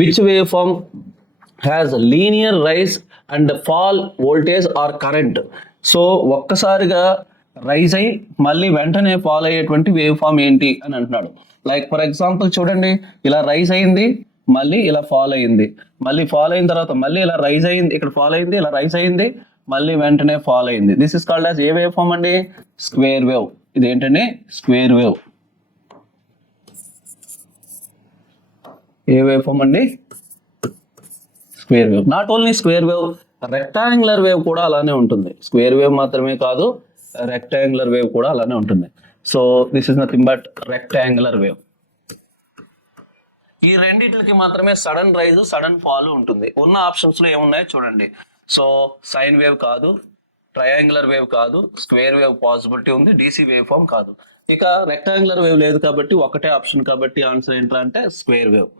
Which wave form has linear rise and fall voltage or current. So ఒక్కసారిగా rise అయ్యి మళ్ళీ వెంటనే fall అయ్యేటువంటి వేవ్ ఫామ్ ఏంటి అని అంటున్నాడు. లైక్ ఫర్ ఎగ్జాంపుల్ చూడండి, ఇలా రైజ్ అయింది, మళ్ళీ ఇలా ఫాల్ అయింది, మళ్ళీ ఫాల్ అయిన తర్వాత మళ్ళీ ఇలా రైజ్ అయింది, ఇక్కడ ఫాల్ అయింది, ఇలా రైజ్ అయింది, మళ్ళీ వెంటనే ఫాల్ అయింది. This is called as a wave form అండి? Square wave. ఇది ఏంటండి? Square wave. A wave form అండి? Square wave. Not only square wave, rectangular wave కూడా అలానే ఉంటుంది. స్క్వేర్ వేవ్ మాత్రమే కాదు, రెక్టాంగులర్ వేవ్ కూడా అలానే ఉంటుంది. So this is nothing but rectangular wave. ఈ రెండిట్లకి మాత్రమే సడన్ రైజ్ సడన్ ఫాల్ ఉంటుంది. ఉన్న ఆప్షన్స్ లో ఏమున్నాయో చూడండి. సో సైన్ వేవ్ కాదు, ట్రయాంగులర్ వేవ్ కాదు, స్క్వేర్ వేవ్ పాసిబిలిటీ ఉంది, డీసీ వేవ్ ఫామ్ కాదు. ఇక రెక్టాంగులర్ వేవ్ లేదు కాబట్టి ఒకటే ఆప్షన్, కాబట్టి ఆన్సర్ ఏంటంటే స్క్వేర్ వేవ్.